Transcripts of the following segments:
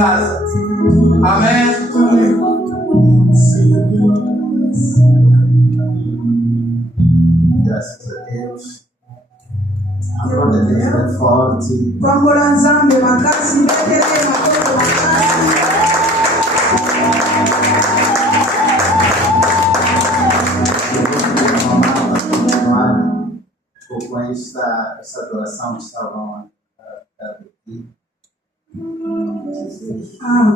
casa. Amém? Graças a Deus. A glória de Deus é forte. Com esta adoração estavam aqui.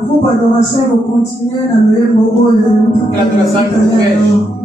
Groupe adoration va continuer dans le mot. L'adoração em português.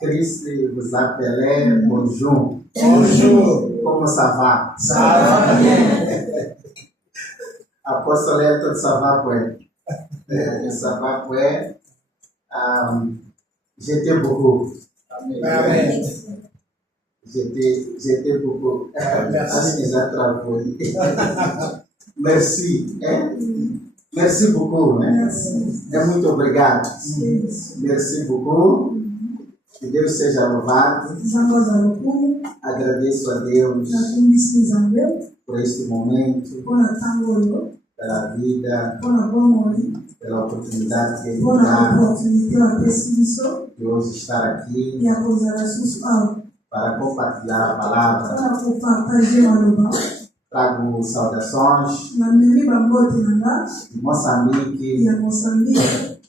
Christ vous appelait bonjour. Bonjour. Como ça va? Ça va bien. Apostoleta, ça va bien. Ça va bien. J'étais beaucoup. Amém. J'étais beaucoup. Acho que já travou. Merci. Merci beaucoup. É muito obrigado. Merci beaucoup. Que Deus seja louvado. Agradeço a Deus por este momento, pela vida, pela oportunidade que Ele dá de hoje estar aqui para compartilhar a palavra. Trago saudações de Moçambique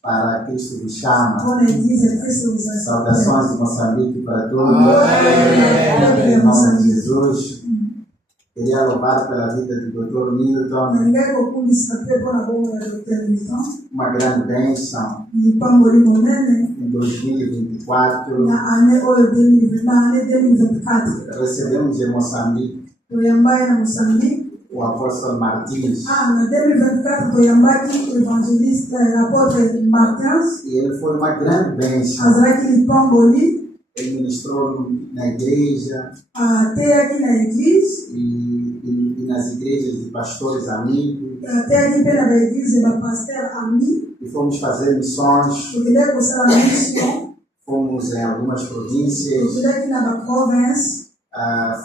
para Cristo vos chama. Saudações de Moçambique para todos. Em nome de Jesus. Queria louvar pela vida do Dr. Milton. Uma grande bênção. Em 2024. Recebemos em Moçambique o apóstolo Martins. Na 2024 foi o evangelista apóstolo Martins. E ele foi uma grande bênção. Ele ministrou na igreja. Até aqui na igreja. E nas igrejas de pastores amigos. Até aqui pela igreja de pastor amigo. E fomos fazer missões. Fomos em algumas províncias.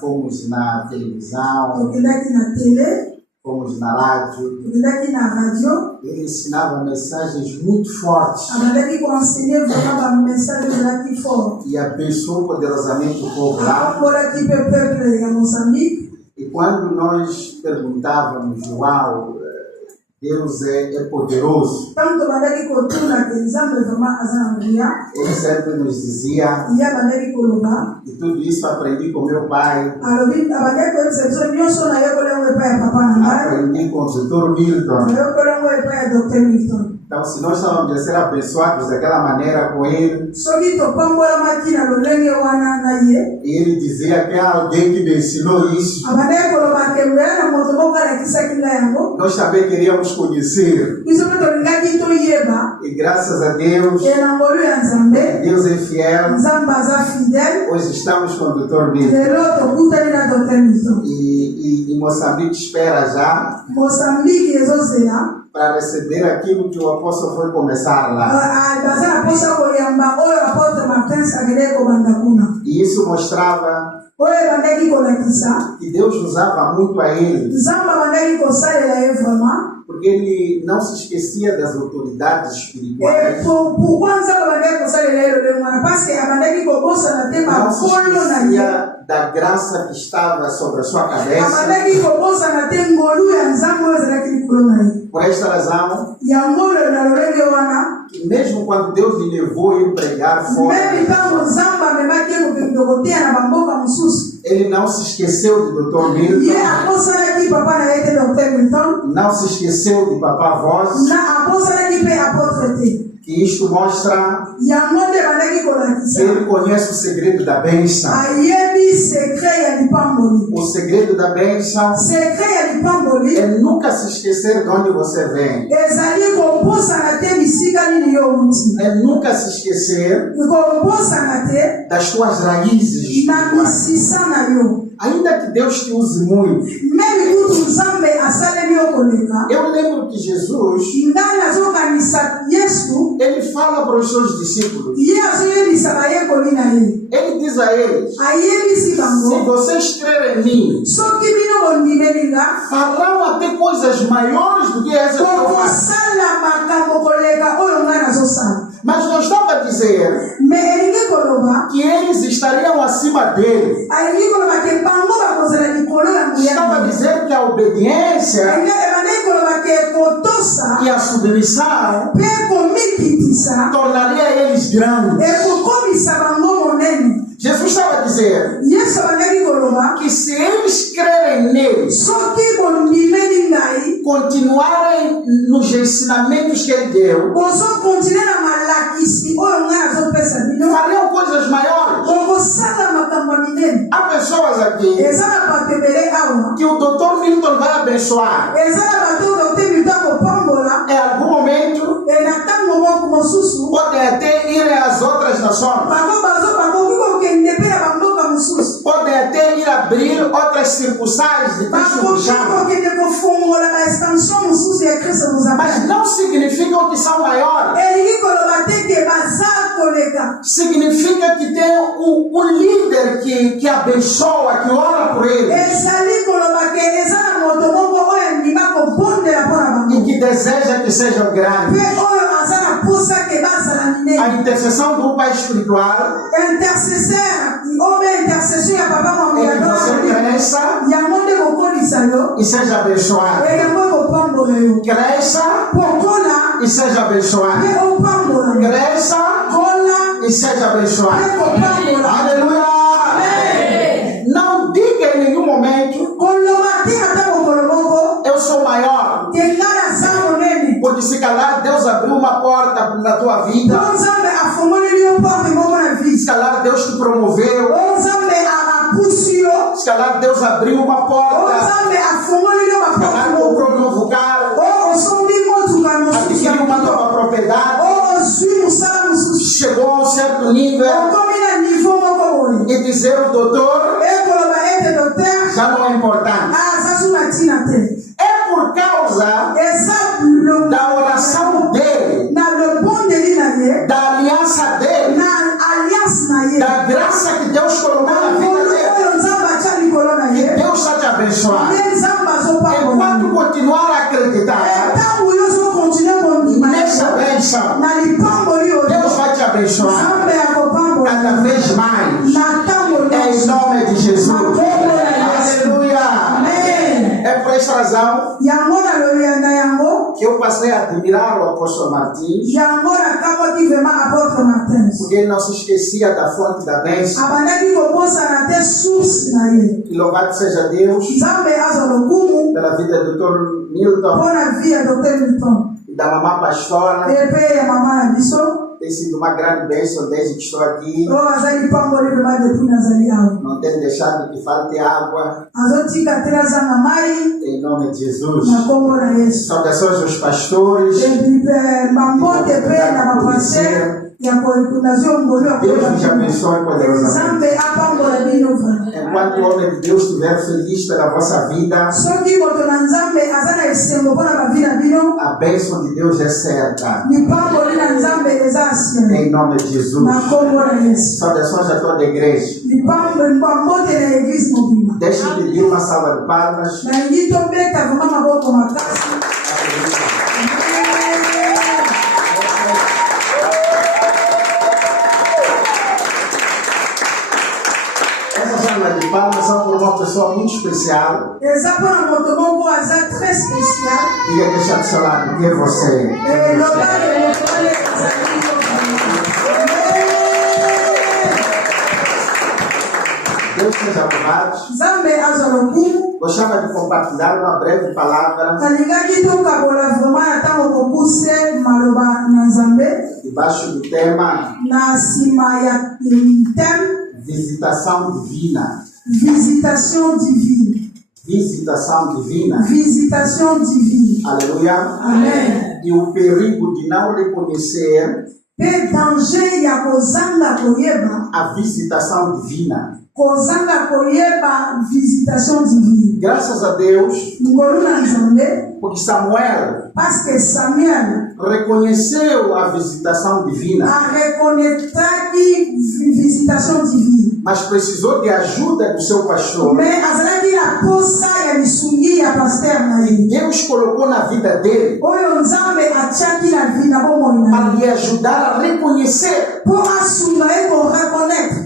Fomos na televisão. Fomos na rádio. Ele ensinava mensagens muito fortes. E abençoou poderosamente o povo lá. E quando nós perguntávamos, uau, Deus é poderoso. Ele sempre nos dizia, e tudo isso aprendi com meu pai, aprendi com o Dr. Milton. Então, se nós estávamos a ser abençoados daquela maneira com ele, e ele dizia que há alguém que me ensinou isso, nós também queríamos conhecer. E graças a Deus, Deus é fiel. Hoje estamos com o Dr. Milton. E Moçambique espera já para receber aquilo que o apóstolo foi começar lá. E isso mostrava que Deus usava muito a ele, porque ele não se esquecia das autoridades espirituais, não se esquecia da graça que estava sobre a sua cabeça. Por esta razão, que mesmo quando Deus lhe levou a pregar fora, ele não se esqueceu de Dr. Milton, não se esqueceu de Papá Voz. E isto mostra que ele conhece o segredo da bênção. O segredo da bênção é nunca se esquecer de onde você vem. É nunca se esquecer das tuas raízes. Ainda que Deus te use muito. Eu lembro que Jesus, ele fala para os seus discípulos. Ele diz a eles: se vocês crerem em mim, farão até coisas maiores do que essas que eu faço. Mas não estava a dizer que eles estariam acima dele. Estava a dizer que a obediência e a submissão tornaria eles grandes. Jesus estava a dizer que se eles crerem nele, continuarem nos ensinamentos que ele deu, fariam coisas maiores. Há pessoas aqui que o Dr. Milton vai abençoar. Em algum momento podem até ir às outras nações, podem abrir outras circunstâncias de Cristo nos chama. Mas não significa que são maiores. Significa que tem um líder que abençoa, que ora por ele. E que deseja que sejam grandes. A intercessão do Pai espiritual é que você cresça e seja abençoado. Cresça e seja abençoado. Cresça e seja abençoado. Aleluia! Não diga em nenhum momento eu sou maior. Porque se calhar Deus abriu uma porta na tua vida. Se calhar Deus te promoveu. Se calhar Deus abriu uma porta. Se calhar comprou um novo carro. Adquiriu uma nova propriedade. Chegou a um certo nível. E dizer o doutor já não é importante. É por causa da oração dele, da aliança dele, da graça que Deus colocou na vida dele, que Deus está te abençoando. Enquanto continuar a acreditar nessa bênção, Deus vai te abençoar cada vez mais. Em nome de Jesus. Aleluia. É por essa razão que eu passei a admirar o apóstolo Martins, porque ele não se esquecia da fonte da bênção. E louvado seja Deus pela vida do Dr. Milton e da mamãe pastora. Tem sido uma grande bênção desde que estou aqui. Não tem deixado que falte água. Em nome de Jesus. Saudações aos pastores. Deus nos abençoe poderosamente. Enquanto o homem de Deus estiver feliz pela vossa vida, a bênção de Deus é certa. Em nome de Jesus. Saudações a toda a igreja. Deixa eu pedir uma salva de palmas. Essa salva de palmas são por uma pessoa muito especial. Diga que deixa de seu lado, que é você. Deus seja louvado. Gostava de compartilhar uma breve palavra debaixo do tema visitação divina. Visitação divina. Visitação divina. Visitação divina. Aleluia. Amém. E o perigo de não reconhecer a visitação divina. Graças a Deus, porque Samuel reconheceu a visitação divina, mas precisou de ajuda do seu pastor. E Deus colocou na vida dele para lhe ajudar a reconhecer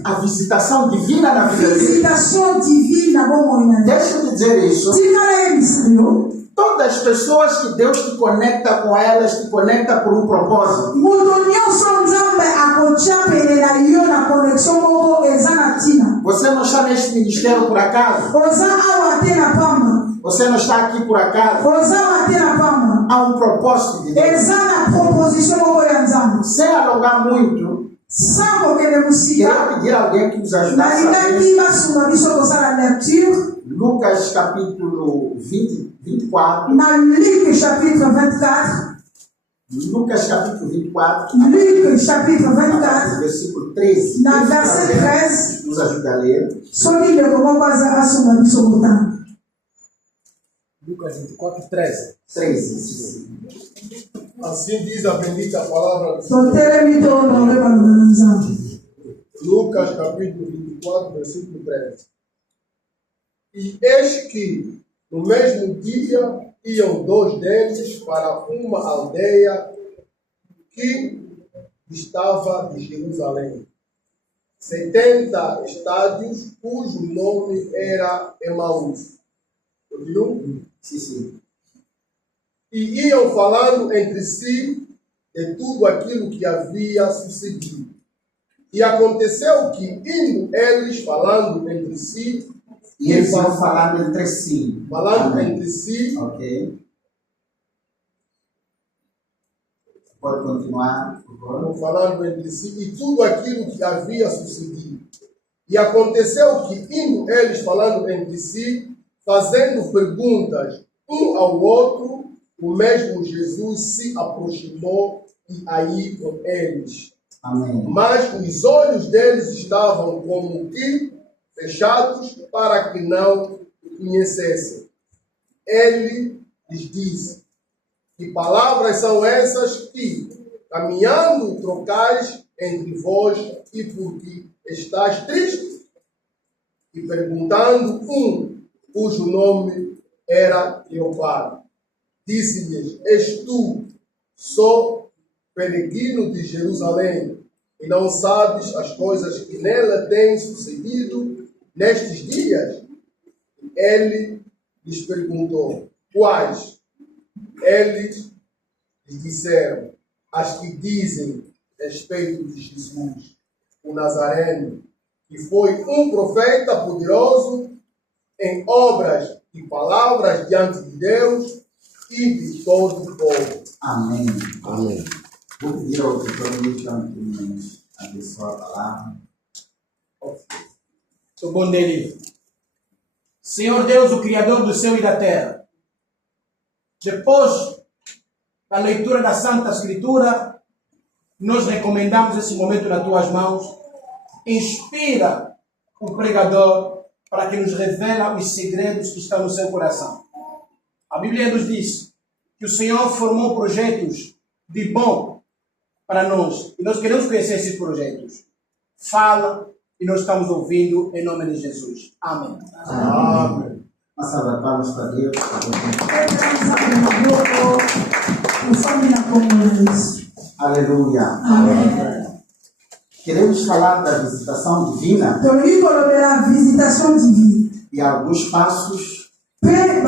a visitação divina na vida dele. Deixa eu te dizer isso. Todas as pessoas que Deus te conecta com elas, te conecta por um propósito. Você não está neste ministério por acaso. Você não está aqui por acaso. Há um propósito de Deus. Sem alongar muito, queria pedir a alguém que nos ajudasse a ler Lucas capítulo 24, Lucas capítulo 24, Luc chapitre 24, versículo 13. na verset 13, Nos ajuda a ler. soki ndeko moko aza asunga biso kotanga. Lucas 24, 13. 13. Assim diz a bendita palavra do totelemi toona oyeba loba na nzambe. Lucas capítulo 24, versículo 13. E eis que no mesmo dia iam dois deles para uma aldeia que estava de Jerusalém, 70 estádios, cujo nome era Emaús. Ouviram? Sim. E iam falando entre si de tudo aquilo que havia sucedido. E aconteceu que, indo eles falando entre si, E eles vão falando entre si. falando Amém. entre si, Ok. Pode continuar, por favor. falando entre si, e tudo aquilo que havia sucedido. E aconteceu que, indo eles falando entre si, fazendo perguntas um ao outro, o mesmo Jesus se aproximou e aí com eles. Amém. Mas os olhos deles estavam como que fechados para que não o conhecessem. Ele lhes disse: que palavras são essas que, caminhando, trocais entre vós, e porque estáis tristes? E perguntando cujo nome era Leopardo, disse-lhes: és tu, só peregrino de Jerusalém, e não sabes as coisas que nela têm sucedido nestes dias? Ele lhes perguntou: quais? Eles lhes disseram: as que dizem respeito de Jesus, o Nazareno, que foi um profeta poderoso em obras e palavras diante de Deus e de todo o povo. Amém. Amém. Vou pedir ao doutor Milton que nos abençoe a palavra. Sou bom dele. Senhor Deus, o Criador do céu e da terra, depois da leitura da Santa Escritura, nós recomendamos esse momento nas tuas mãos. Inspira o pregador para que nos revele os segredos que estão no seu coração. A Bíblia nos diz que o Senhor formou projetos de bom para nós. E nós queremos conhecer esses projetos. Fala e nós estamos ouvindo em nome de Jesus. Amém. Amém. Uma salva de palmas para Deus. Aleluia. Amém. Queremos falar da visitação divina tolingi kolobela visitation divine e alguns passos mpe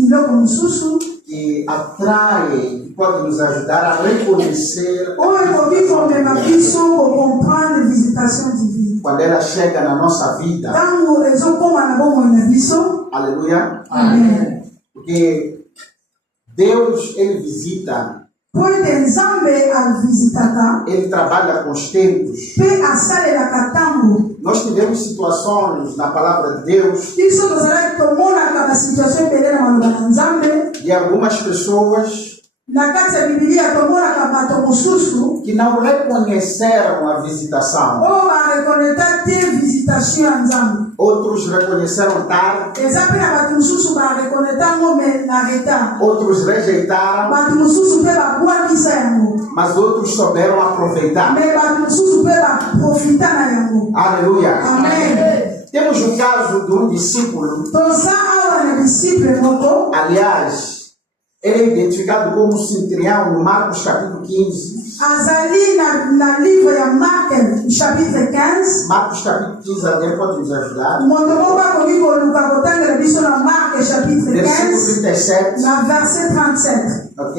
biloko mosusu que atraem e podem nos ajudar a reconhecer oyo ekoki komema biso kocomprendre visitation divine quando ela chega na nossa vida. ntango ezokoma na bomoi na biso. Aleluia. Amen. Porque Deus, Ele visita, po ete nzambe avisitaka Ele trabalha com os tempos. mpe asalelaka ntango Nós tivemos situações na palavra de Deus biso tozalaki tomonaka basituation ebele na maloba na nzambe. de algumas pessoas Na kati ya bibilia tomonaka bato mosusu que não reconheceram a visitação. oyo barekoneta te visitation ya nzambe. Outros reconheceram tarde, eza mpe na bato mosusu barekoneta yango me na retard. outros rejeitaram, bato mosusu mpe babwakisa yango mas outros souberam aproveitar. me bato mosusu mpe baprofita na yango. Aleluia. Amen. Temos o caso de um discípulo, toza awa na disiple moko aliás, ele é identificado como centurião no Marcos capítulo 15. azali na livre ya Mark chapitre 15. Marcos capítulo 15, alguém pode nos ajudar? moto moko akoki koluka kotangela biso na Mark chapitre Versículo 15 37, na verset 37. ok?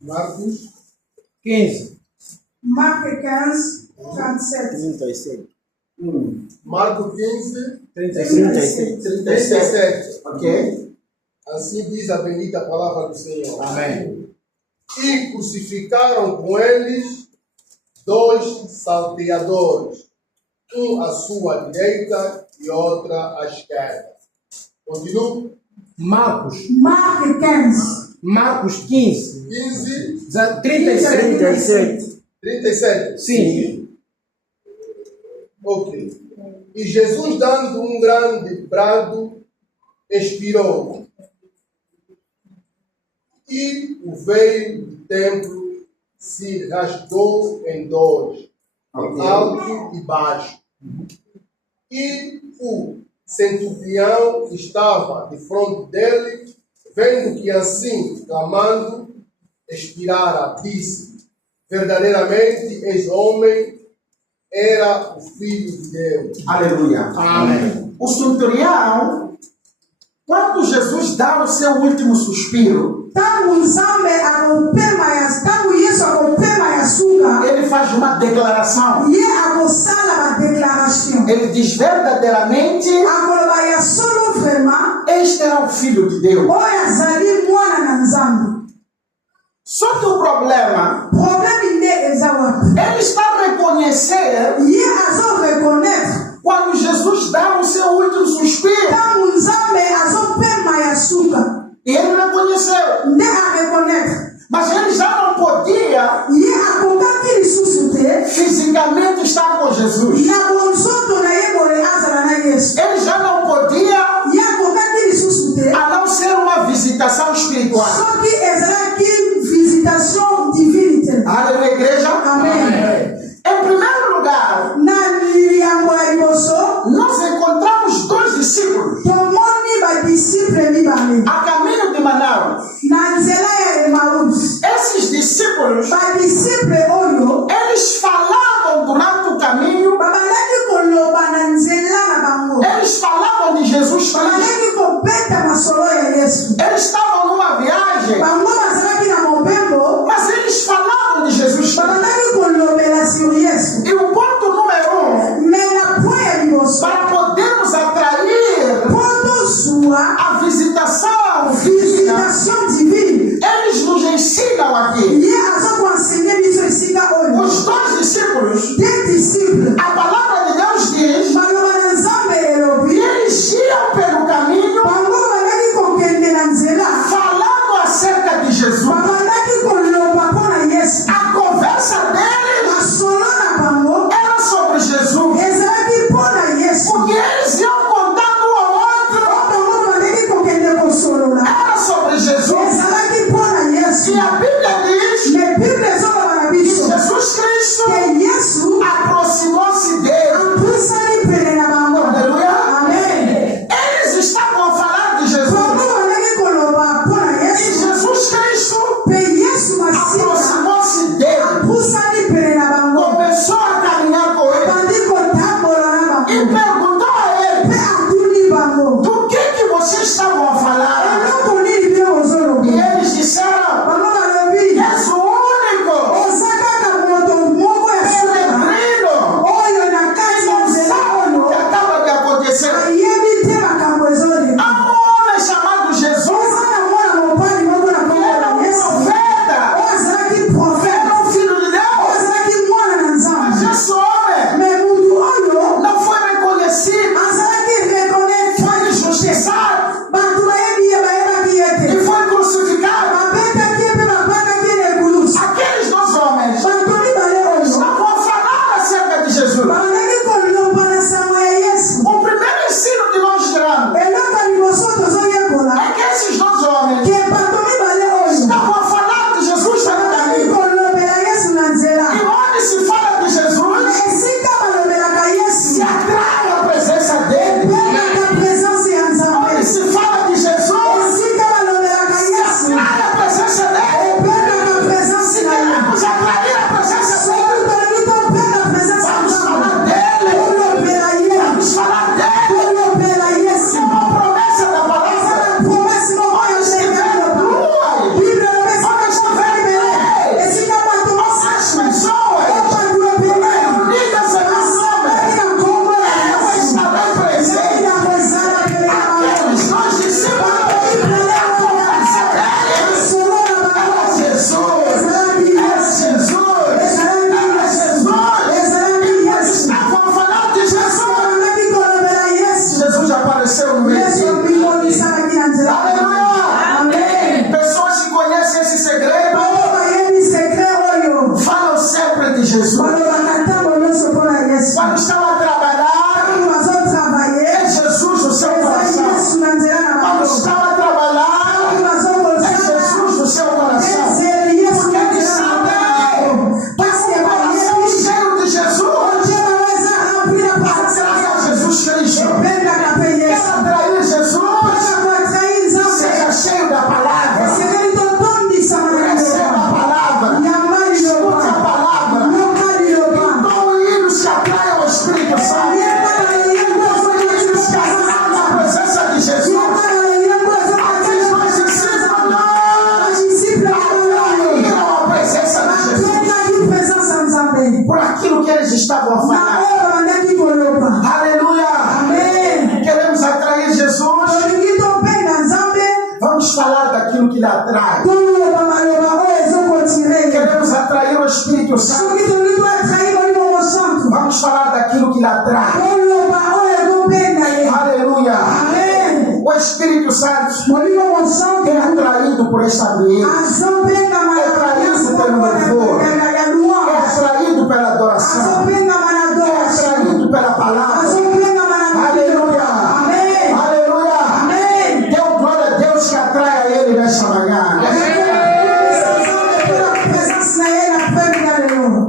Marcos 15. Mark 15, 37. Marcos 15, 37. 37. Ok? Assim diz a bendita palavra do Senhor. Amém. E crucificaram com eles dois salteadores, um à sua direita e outra à esquerda. Continua. Marcos Marc 15. Marcos 15, 15, 37. 37. Sim. Ok. E Jesus, dando um grande brado, expirou. E o veio do templo se rasgou em dois, alto e baixo. E o centurião que estava de frente dele, vendo que assim, clamando, expirara, disse: verdadeiramente és homem, era o Filho de Deus. Aleluia. Amém. O centurião, quando Jesus dá o seu último suspiro, ele faz uma declaração. Ele diz verdadeiramente: este era o Filho de Deus. Só que o problema, ele está a reconhecer quando Jesus dá o seu último suspiro. E ele reconheceu. Mas ele já não podia fisicamente estar com Jesus. Ele já não podia, a não ser uma visitação espiritual. Aleluia, igreja. Amém. Em primeiro lugar, nós encontramos dois discípulos a caminho de Manaus. Esses discípulos, eles falavam durante o caminho Quando estava a trabalhar, é Jesus no seu coração. Quando estava a trabalhar, é Jesus no seu coração. Porque ele sabe que o coração cheio de Jesus atrai a Jesus Cristo. Quer atrair Jesus? Seja cheio da palavra. Receba a palavra. Escute a palavra. Então o hino se atrai ao Espírito Santo. Na presença de Jesus. Aqueles dois discípulos atraíram a presença de Jesus. Por aquilo que eles estavam a falar. Aleluia. Queremos atrair Jesus. Vamos falar daquilo que lhe atrai. Queremos atrair o Espírito Santo. Vamos falar daquilo que lhe atrai. Aleluia. O Espírito Santo é atraído por esta ambiente. É atraído pelo louvor. É atraído pela adoração. É atraído pela palavra. Aleluia. Aleluia. Dê glória a Deus que atrai a Ele nesta manhã.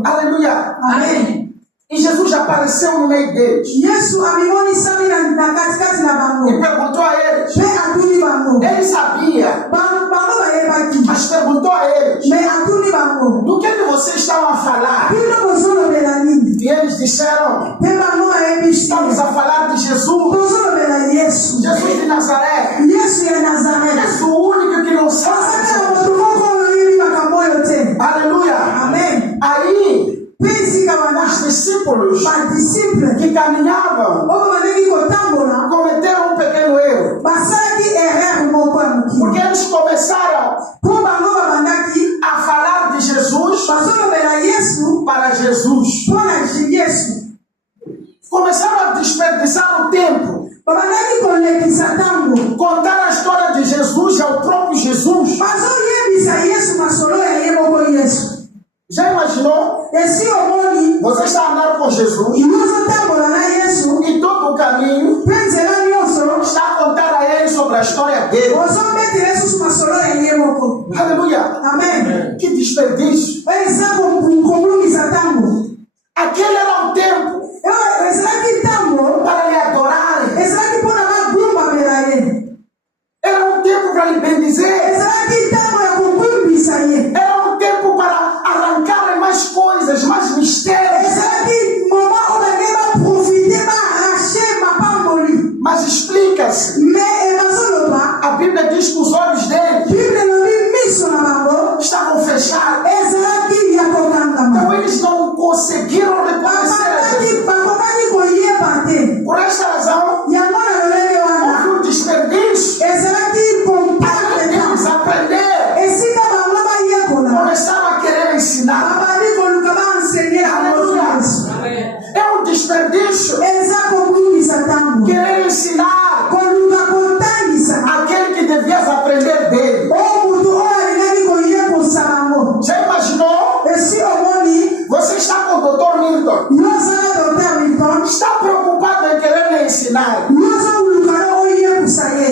Aleluia. Amém. E Jesus apareceu no meio deles. E perguntou a eles. Ele sabia. Mas perguntou a eles. Do que vocês estavam a falar? E eles disseram. Estamos a falar de Jesus. Jesus de Nazaré. És o único que não sabe. Aleluia. Amém. Aí os discípulos que caminhavam cometeram um pequeno erro. Porque eles começaram a falar de Jesus para Jesus. Começaram a desperdiçar o tempo. Contar a história de Jesus ao próprio Jesus. Já imaginou? Você está andando com Jesus e todo o caminho está a contar a ele sobre a história dele. Aleluia. Amém. Que desperdício. Aquele era o tempo para lhe adorarem. Era um tempo para lhe bendizer. Era um tempo para arrancarem mais coisas, mais mistérios. Mas explica-se. A Bíblia diz que os olhos dele estavam fechados. Então eles não conseguiram reconhecer a Jesus. Por esta razão, houve um desperdício. Eles aprenderam. Começaram a querer ensinar. Aleluia. É um desperdício. Querer ensinar aquele que devias aprender dele. Já imaginou? Você está com o Dr. Milton. Está preocupado em querer lhe ensinar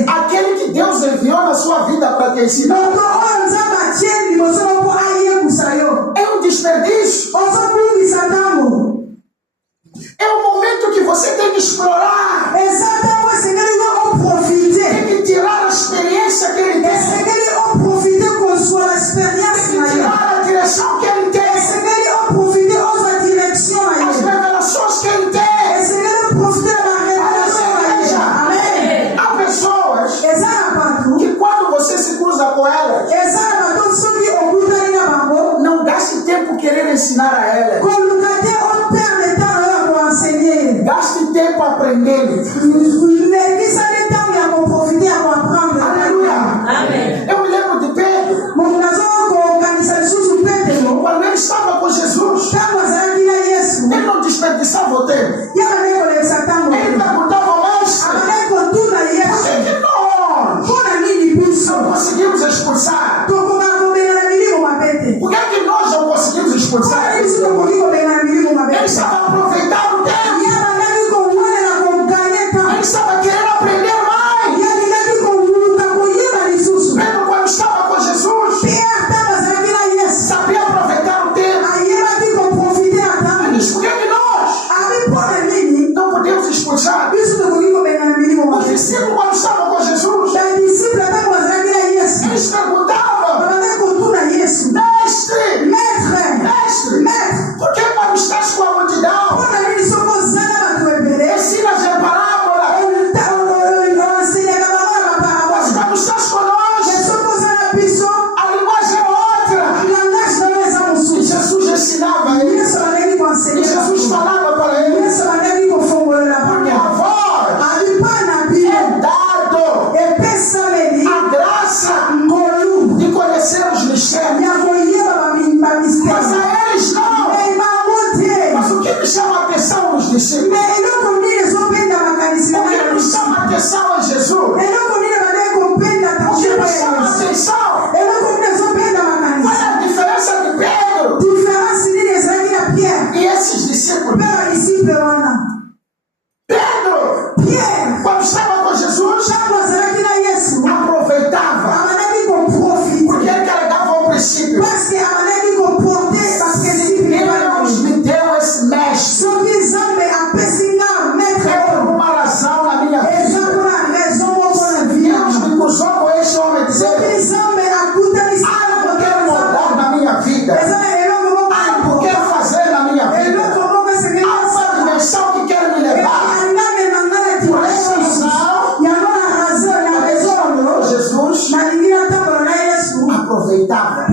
aquele que Deus enviou na sua vida para te ensinar. É um desperdício. É o momento que você tem que explorar. Tem que tirar a experiência que ele tem. Tirar a direção que ele tem. As revelações que ele tem. Há pessoas que quando você se cruza com elas, não gaste tempo querendo ensinar a elas. Gaste tempo aprendendo. Aleluia. Eu me lembro de Pedro. Quando ele estava com Jesus, ele não desperdiçava o tempo. Ele perguntava mais. Por que nós não conseguimos expulsar? Por que nós não conseguimos expulsar? Ele estava aproveitando o tempo. Deus expulsar. Os discípulos, quando estavam com Jesus, eles perguntavam: Mestre, por que quando estás com a multidão ensinas em parábola? Mas quando estás conosco, a linguagem é outra. E Jesus ensinava eles. E Jesus falava para eles: porque a voz é dado a graça de conhecer os mistérios. Mas a eles não. Mas o que me chama a atenção nos discípulos? O que me chama a atenção é Jesus. O que me chama a atenção? Qual é a diferença de Pedro e esses discípulos? Pedro, quando estava com Jesus, aproveitava, porque ele carregava o princípio. Deus me deu esse mestre por uma razão na minha vida. Deus me cruzou com esse homem dizendo: algo quero mudar na minha vida, algo quero fazer na minha vida, há uma dimensão que quero me levar. Por essa razão, Jesus aproveitava,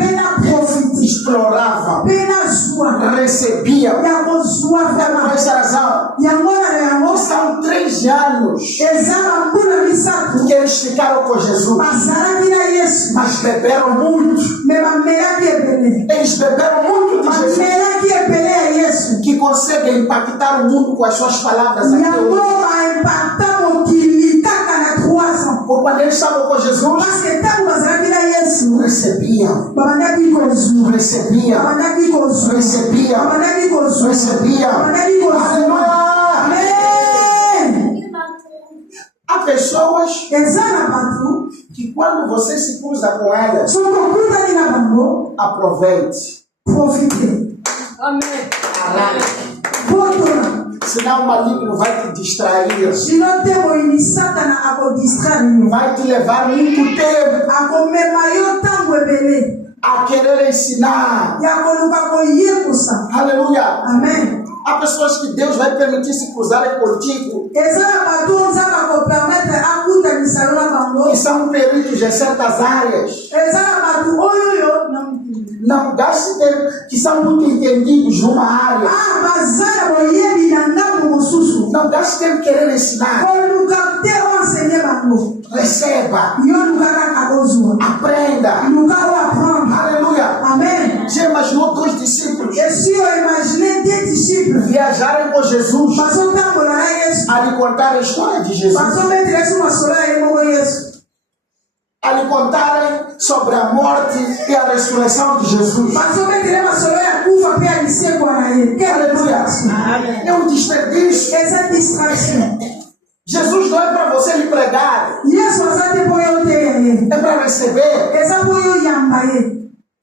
explorava, recebia. Por essa razão, são 3 anos que eles ficaram com Jesus, mas beberam muito. Eles beberam muito de Jesus, que conseguem impactar o mundo com as suas palavras aqui hoje. Por quando eles estavam com Jesus, recebiam. Aleluia! Há pessoas que quando você se cruza com elas, aproveite. Amém. Senão o maligno vai te distrair. Vai te levar muito tempo a querer ensinar. Aleluia. Amém. Há pessoas que Deus vai permitir se cruzarem contigo, que são peritos em certas áreas. Não gaste tempo, que são muito entendidos numa área. Não gaste tempo querendo ensinar. Receba. Aprenda. Aleluia. Amém. Já imaginou 2 discípulos viajarem com Jesus a lhe contar a história de Jesus, a lhe contarem sobre a morte e a ressurreição de Jesus? Aleluia. É um desperdício. Jesus não é para você lhe pregar, é para receber.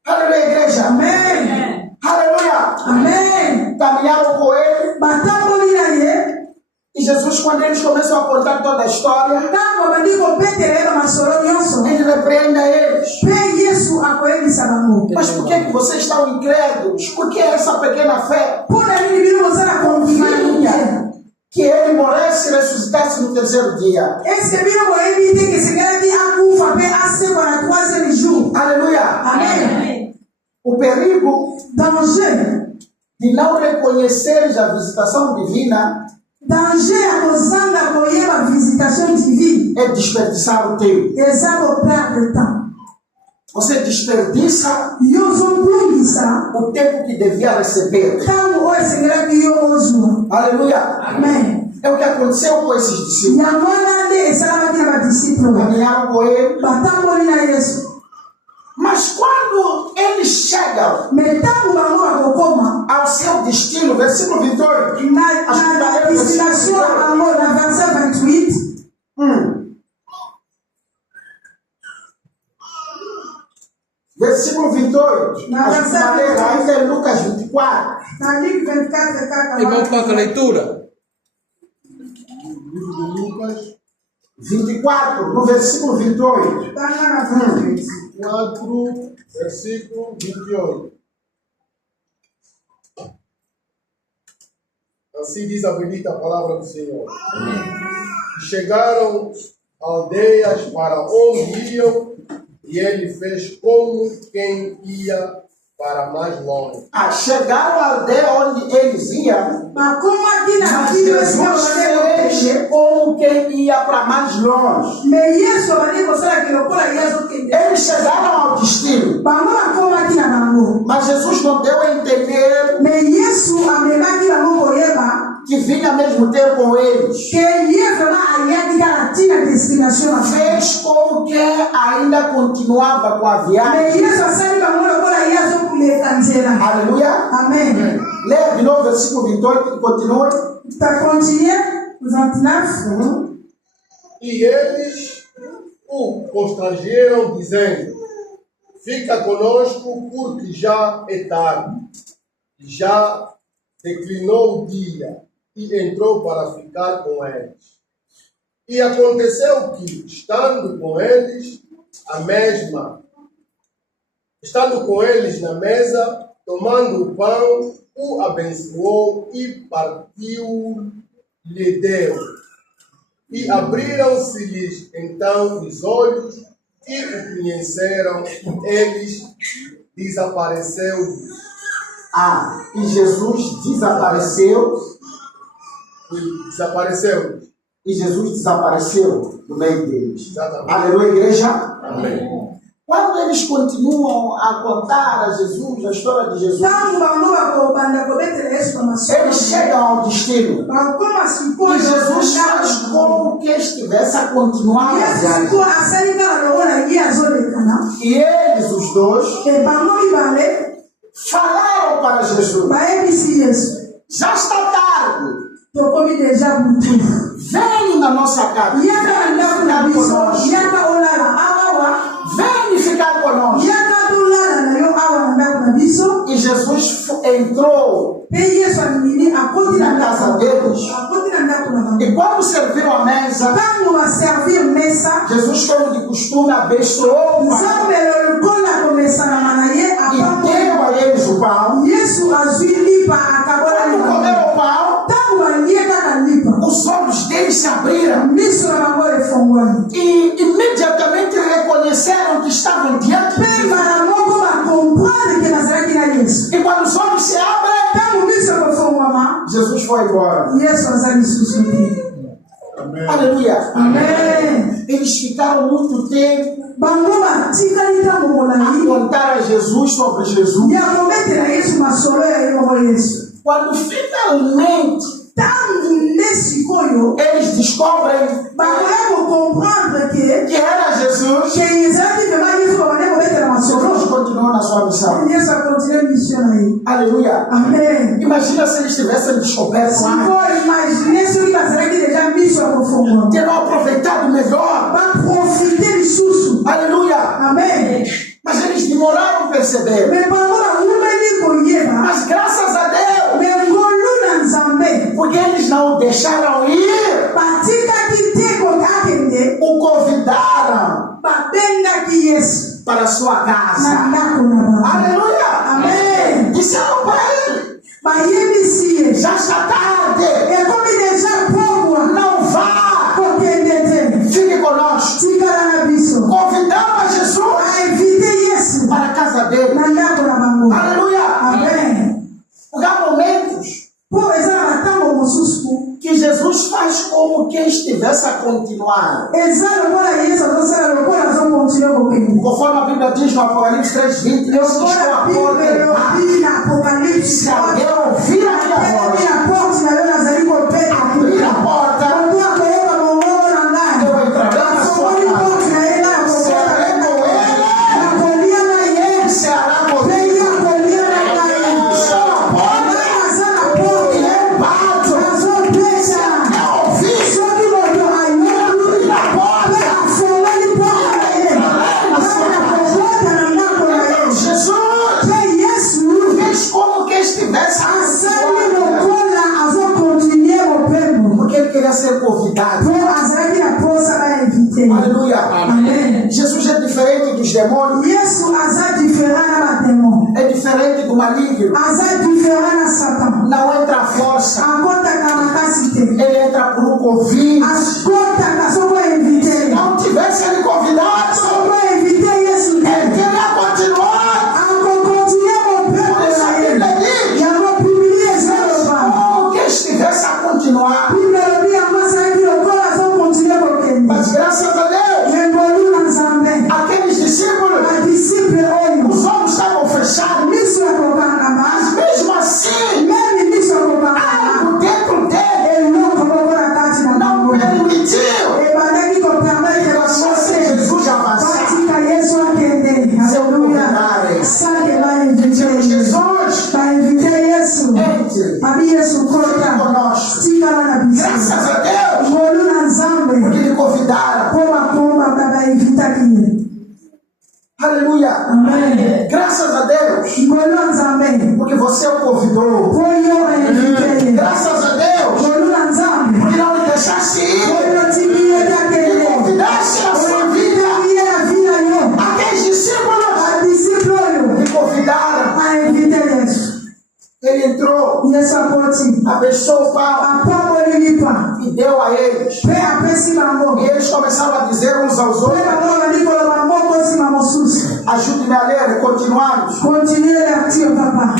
Aleluia, igreja. Amém. Aleluia. Amém. Caminharam com ele. E Jesus, quando eles começam a contar toda a história, ele repreende a eles. Mas por que vocês estão incrédulos? Por que essa pequena fé? Confia que ele morresse e ressuscitasse no 3º dia. Aleluia. Amém. O perigo de não reconheceres a visitação divina é desperdiçar o tempo. Você desperdiça o tempo que devia receber. Aleluia. Amém. É o que aconteceu com esses discípulos. Caminharam com ele. Mas quando eles chegam ao seu destino, versículo 28, versículo 28, ainda em Lucas 24. Irmão, toca a leitura. Livro de Lucas 24, no versículo 28. 4, versículo 28. Assim diz a bendita palavra do Senhor. E chegaram aldeias para onde iam, e ele fez como quem ia para mais longe. Chegaram à aldeia onde eles iam, mas Jesus fez como quem ia para mais longe. Eles chegaram ao destino, mas Jesus não deu a entender que vinha ao mesmo tempo com eles. Fez como que ainda continuava com a viagem. Aleluia. Amém. Leia de novo o versículo 28 e continue. E eles o constrangeram, dizendo: fica conosco, porque já é tarde, já declinou o dia, e entrou para ficar com eles. E aconteceu que, estando com eles na mesa, tomando o pão, o abençoou e partiu-lhe deu. E abriram-se-lhes então os olhos e o conheceram, eles desapareceu. E Jesus desapareceu. E Jesus desapareceu no meio deles. Exatamente. Aleluia, igreja. Amém. Quando eles continuam a contar a Jesus, a história de Jesus, eles chegam ao destino. E Jesus faz como que estivesse a continuar a viagem. E eles, os dois, falaram para Jesus: já está tarde. Vem na nossa casa. Vem ficar conosco. Vem ficar conosco. E Jesus entrou na casa deles. E quando serviram a mesa, Jesus, como de costume, abençoou e deu a eles o pão. Quando comeram o pão, os olhos deles se abriram e imediatamente reconheceram que estavam diante de Deus. E quando os olhos se abrem, Jesus foi embora. Amém. Aleluia. Amém. Eles ficaram muito tempo a contar a Jesus sobre Jesus. Quando finalmente eles descobrem que era Jesus, Jesus continuou na sua missão. Aleluia. Amém. Imagina se eles tivessem descoberto antes, terão aproveitado melhor. Aleluia. Amém. Mas eles demoraram a perceber. Mas graças a Deus, porque eles não o deixaram ir, o convidaram para a sua casa. Aleluia. Amém. Disseram para ele: já está tarde. Não vá. Fique conosco. Convidava Jesus para a casa dele. Aleluia. Amém. Porque há momentos que Jesus faz como quem estivesse a continuar. Conforme a Bíblia diz no Apocalipse 3:20, eu estou à porta e bato. Se alguém ouvir a minha voz, abrir a porta, eu entrarei na sua casa. Serei com ele, será comigo. Estou à porta e eu bato. Se alguém ouvir, abrir a porta, Jesus fez como que estivesse a queria ser convidado. po azalaki na posa bainvite. Aleluia. Amen. Jesus é diferente dos demônios. Yesu aza diferent na bademon. É diferente do maligno. Aza diferent na Satan. Não entra a força. Akotaka makasi te. Ele entra por um convite. Akotaka soko invite. Se não tivesse ele convidado, Soko invite Yesu. ele queria continuar. Ako continue mon peuple na ye. Yango publie zaloba. Ou que estivesse a continuar. Bibelo bi yango azalaki lokola so continue kokende. Mas graças a Deus, Yengolu na Nzambe. aqueles discípulos, Badisciple oyo. os olhos estavam fechados. Miso ya kokangama. Mas mesmo assim, Meme miso ya kokangama. algo dentro dele Eloko lokola kati na não bango. permitiu Ebandaki kopermettre que bamose. Jesus avançasse. Batika Yesu akende. Aleluya. Sake bainvite Yesu. Jesus, Bainvite Yesu. entre Abi Yesu kota. conosco. Tikala na biso. Graças a Deus, Ngolu na Nzambe. porque lhe convidaram. Pomba bainvitaki ye. Aleluia. Amen. Graças a Deus, Ngolu na Nzambe. porque você o convidou. Poyo bainvite ye. Graças a Deus, Ngolu na Nzambe. porque não lhe deixasse ir. Poyo tiki ye Que takende. convidasse a sua Poyo vida. tiki ye na vida yo. Aqueles discípulos Badisciple oyo. lhe convidaram. Bainvite Yesu. Ele entrou, Yesu akoti. abençoou o pão Apambo lilipa. e deu a eles. Pe apesi bango. E eles começaram a dizer uns aos Pe outros: bango balikolo bango kosima mosusu. ajude-me a ler. E continuamos. Continue l'article papa.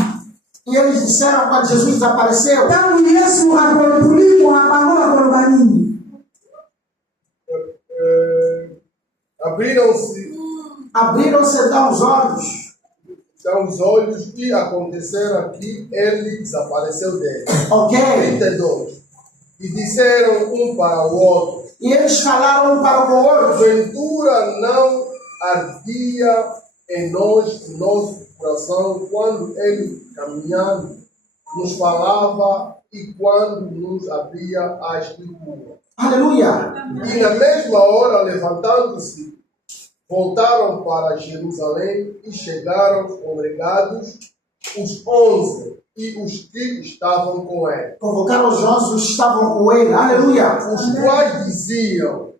E eles disseram quando Jesus desapareceu: Tangu Yesu akolopulikwa bango bakoloba nini? abriram-se então os olhos. Então os olhos que aconteceram aqui, ele desapareceu dele. Ok? 32. E disseram um para o outro: E eles falaram um para o outro: porventura não ardia em nós o nosso coração quando ele caminhando nos falava e quando nos abria a escritura. Aleluia. E na mesma hora, levantando-se, voltaram para Jerusalém e chegaram congregados os 11 e os que estavam com ele. Convocaram os 11 que estavam com ele. Aleluia. Os quais diziam: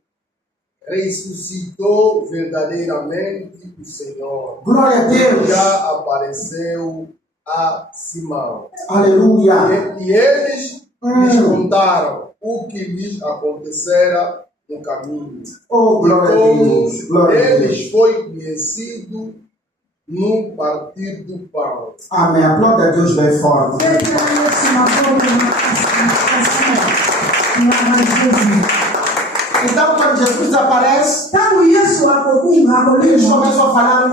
ressuscitou verdadeiramente o Senhor. Glória a Deus. Já apareceu a Simão. Aleluia. E eles lhes contaram o que lhes acontecera no caminho. Oh, glória a Como Deus. Glória a Deus. eles foi conhecido no partir do pão. Amém. Aplauda a Deus bem forte. Então, quando Jesus desaparece, Tangu Yesu akobunga eles akolima. começam a falar